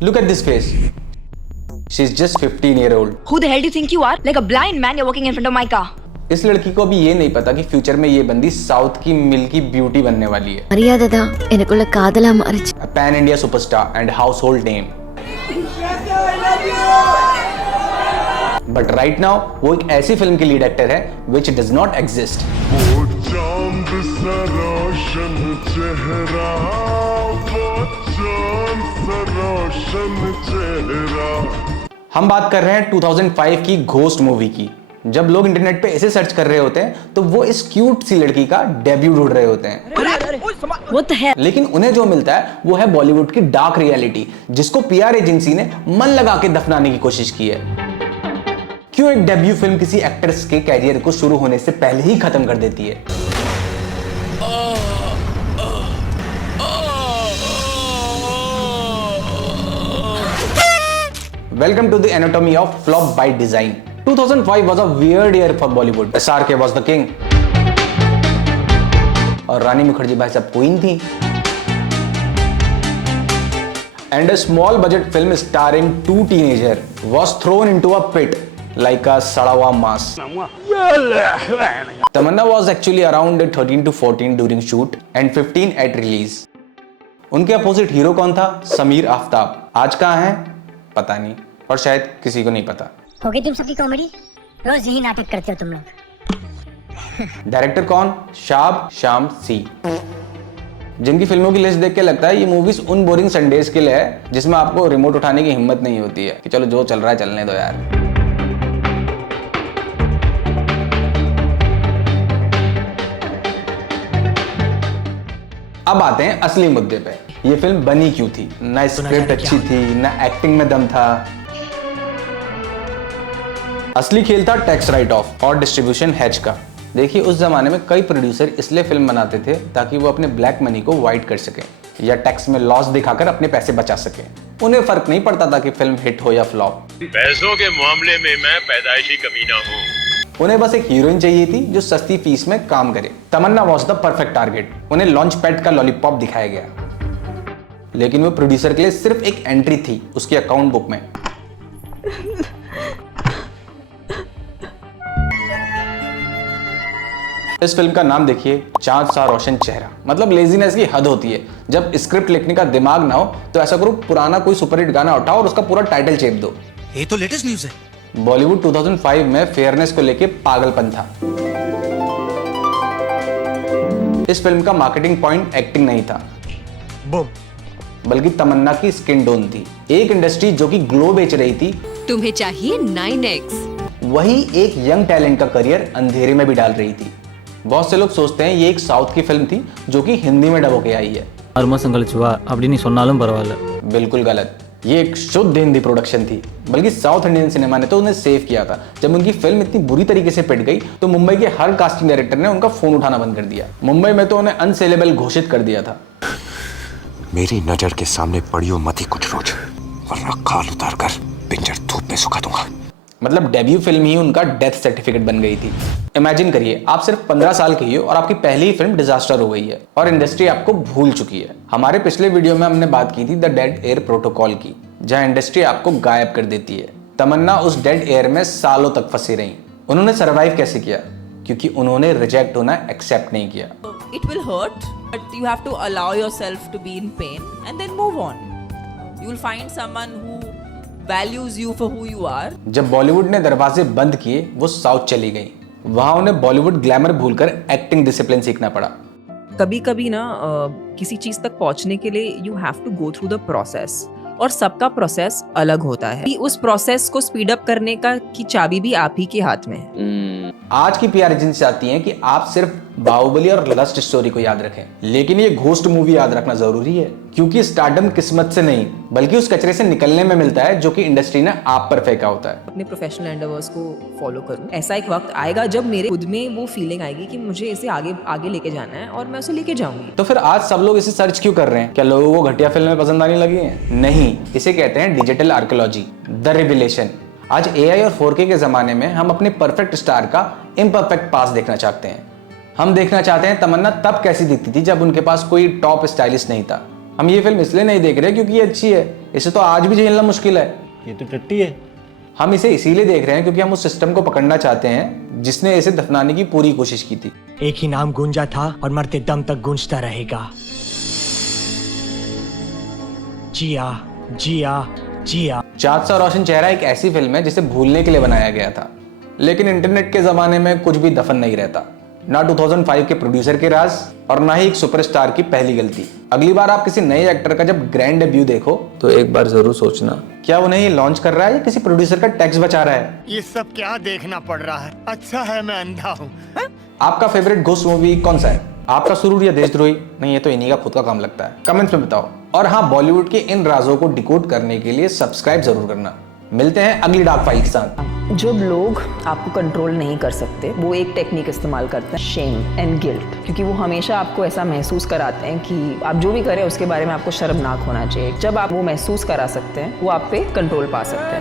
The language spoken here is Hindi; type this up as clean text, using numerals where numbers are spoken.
Look at this face. She's just 15-year-old. Who the hell do you think you are? Like a blind man, you're walking in front of my car. इस लड़की को अभी ये नहीं पता कि फ्यूचर में ये बंदी साउथ की मिल्की ब्यूटी बनने वाली है. மரியாதை எனக்குள்ள காதலா மாறிச்சு. A pan-India superstar and household name. But right now वो एक ऐसी फिल्म की लीड एक्टर है which does not exist. वो चांद सा रोशन चेहरा, वो चांद सा रोशन चेहरा. हम बात कर रहे हैं 2005 की घोस्ट मूवी की. जब लोग इंटरनेट पे ऐसे सर्च कर रहे होते हैं तो वो इस क्यूट सी लड़की का डेब्यू ढूंढ रहे होते हैं. लेकिन उन्हें जो मिलता है वो है बॉलीवुड की डार्क रियलिटी, जिसको पीआर एजेंसी ने मन लगा के दफनाने की कोशिश की है. क्यों एक डेब्यू फिल्म किसी एक्ट्रेस के कैरियर को शुरू होने से पहले ही खत्म कर देती है? Welcome to the anatomy of flop by design. 2005 was a weird year for Bollywood. SRK was the king. और रानी मुखर्जी भाई साहब क्वीन थी. And a small budget film starring two teenagers was thrown into a pit like a सड़ा हुआ मांस. तमन्ना was actually around 13 to 14 during shoot and 15 at release. उनके अपोजिट हीरो कौन था? समीर आफ्ताब. आज कहाँ हैं? पता नहीं, और शायद किसी को नहीं पता. हो गई तुम सबकी कॉमेडी, रोज यही नाटक करते हो तुम लोग. डायरेक्टर कौन? शाब शाम सी, जिनकी फिल्मों की लिस्ट देख के लगता है ये मूवीज उन बोरिंग संडेज के लिए है जिसमें आपको रिमोट उठाने की हिम्मत नहीं होती है कि चलो जो चल रहा है चलने दो यार. अब आते हैं असली मुद्दे पे. ये फिल्म बनी क्यों थी? ना स्क्रिप्ट अच्छी थी, ना एक्टिंग में दम था. असली खेल था टैक्स राइट ऑफ और डिस्ट्रीब्यूशन हैच का. देखिए उस जमाने में कई प्रोड्यूसर इसलिए फिल्म बनाते थे ताकि वो अपने ब्लैक मनी को वाइट कर सके या टैक्स में लॉस दिखाकर अपने पैसे बचा सके. उन्हें फर्क नहीं पड़ता था कि फिल्म हिट हो या फ्लॉप. पैसों के मामले में मैं पैदाइशी कमीना हूँ. उन्हें बस एक हीरोइन चाहिए थी जो सस्ती फीस में काम करे. तमन्ना वॉज द परफेक्ट टारगेट. उन्हें लॉन्च पैड का लॉलीपॉप दिखाया गया, लेकिन वो प्रोड्यूसर के लिए सिर्फ एक एंट्री थी उसकी अकाउंट बुक में. इस फिल्म का नाम देखिए, चांद सा रोशन चेहरा. मतलब लेजीनेस की हद होती है. जब स्क्रिप्ट लिखने का दिमाग ना हो तो ऐसा करो पुराना कोई सुपरहिट गाना उठाओ और उसका पूरा टाइटल चेप दो. ये तो लेटेस्ट न्यूज़ है. बॉलीवुड 2005 में फेयरनेस को लेके पागलपन था. इस फिल्म का मार्केटिंग पॉइंट एक्टिंग नहीं था, बल्कि तमन्ना की स्किन टोन थी. एक इंडस्ट्री जो कि ग्लो बेच रही थी, तुम्हें चाहिए 9x, वही एक यंग टैलेंट का करियर अंधेरे में भी डाल रही थी. बहुत से लोग सोचते हैं ये एक साउथ की फिल्म थी जो कि हिंदी में डब होके आई है. 6 மாசம் கழிச்சு வா அப்படின்னு சொன்னாலும் பரவாயில்ல. बिल्कुल गलत. ये एक शुद्ध हिंदी प्रोडक्शन थी, बल्कि साउथ इंडियन सिनेमा ने तो उन्हें सेव किया था. जब उनकी फिल्म इतनी बुरी तरीके से पिट गई तो मुंबई के हर कास्टिंग डायरेक्टर ने उनका फोन उठाना बंद कर दिया. मुंबई में तो उन्हें अनसेलेबल घोषित कर दिया था. मेरी नजर के सामने पड़ियो मत ही कुछ रोज, वरना खाल उतार कर पिंजर धूप में सुखा दूंगा. मतलब डेब्यू फिल्म ही उनका डेथ सर्टिफिकेट बन गई थी. इमेजिन करिए आप सिर्फ 15 साल के ही हो और आपकी पहली ही फिल्म डिजास्टर हो गई है और इंडस्ट्री आपको भूल चुकी है. हमारे पिछले वीडियो में हमने बात की थी द डेड एयर प्रोटोकॉल की, जहां इंडस्ट्री आपको गायब कर देती है. तमन्ना उस डेड एयर में सालों तक फंसी रही. उन्होंने सर्वाइव कैसे किया? क्योंकि उन्होंने रिजेक्ट होना एक्सेप्ट नहीं किया. It will hurt, but you have to allow yourself to be in pain and then move on. You will find someone who values you for who you are. जब बॉलीवुड ने दरवाजे बंद किए वो साउथ चली गई. वहां उन्हें बॉलीवुड ग्लैमर भूलकर एक्टिंग डिसिप्लिन सीखना पड़ा. कभी कभी ना किसी चीज तक पहुंचने के लिए you have to go through the process, और सबका प्रोसेस अलग होता है. उस प्रोसेस को स्पीड अप करने का की चाबी भी आप ही के हाथ में है. आज की पीआर एजेंसी चाहती है कि आप सिर्फ बाहुबली और लस्ट स्टोरी को याद रखें, लेकिन ये घोस्ट मूवी याद रखना जरूरी है, क्योंकि स्टारडम किस्मत से नहीं बल्कि उस कचरे से निकलने में मिलता है जो कि इंडस्ट्री ने आप पर फेंका होता है. अपने प्रोफेशनल एंडेवर्स को फॉलो करूं. ऐसा एक वक्त आएगा जब मेरे खुद में वो फीलिंग आएगी कि मुझे इसे आगे आगे लेके जाना है और मैं उसे लेके जाऊंगी. तो फिर आज सब लोग इसे सर्च क्यों कर रहे हैं? क्या लोगों को घटिया फिल्में पसंद आने लगी हैं? नहीं, इसे कहते हैं डिजिटल आर्कियोलॉजी, द रिविलेशन. आज AI और 4K के जमाने में हम अपने परफेक्ट स्टार का इम्परफेक्ट पास देखना चाहते हैं. हम देखना चाहते हैं तमन्ना तब कैसी दिखती थी जब उनके पास कोई टॉप स्टाइलिस्ट नहीं था. हम ये फिल्म इसलिए नहीं देख रहे क्योंकि ये अच्छी है, इसे तो आज भी झेलना मुश्किल है। ये तो टट्टी है। हम इसे इसीलिए देख रहे हैं क्योंकि हम उस सिस्टम को पकड़ना चाहते हैं जिसने इसे दफनाने की पूरी कोशिश की थी। एक ही नाम गूंजा था और मरते दम तक गूंजता रहेगा। जिया जिया जिया। चाँद सा रोशन चेहरा एक ऐसी फिल्म है जिसे भूलने के लिए बनाया गया था, लेकिन इंटरनेट के जमाने में कुछ भी दफन नहीं रहता, ना 2005 के प्रोड्यूसर के राज और ना ही एक सुपरस्टार की पहली गलती। अगली बार आप किसी नए एक्टर का जब ग्रैंड डेब्यू देखो तो एक बार जरूर सोचना, क्या उन्हें ये लॉन्च कर रहा है या किसी प्रोड्यूसर का टैक्स बचा रहा है। ये सब क्या देखना पड़ रहा है? अच्छा है मैं अंधा हूँ। आपका फेवरेट घोस्ट मूवी कौन सा है? आपका सुरूर या देशद्रोही? नहीं, ये तो इन्हीं का खुद का काम लगता है। कमेंट्स में बताओ। और हाँ, बॉलीवुड के इन राजों को डिकोड करने के लिए सब्सक्राइब जरूर करना। मिलते हैं अगली डार्क फाइल के साथ। जब लोग आपको कंट्रोल नहीं कर सकते, वो एक टेक्निक इस्तेमाल करते हैं, शेम एंड गिल्ट, क्योंकि वो हमेशा आपको ऐसा महसूस कराते हैं कि आप जो भी करें उसके बारे में आपको शर्मनाक होना चाहिए। जब आप वो महसूस करा सकते हैं, वो आप पे कंट्रोल पा सकते हैं।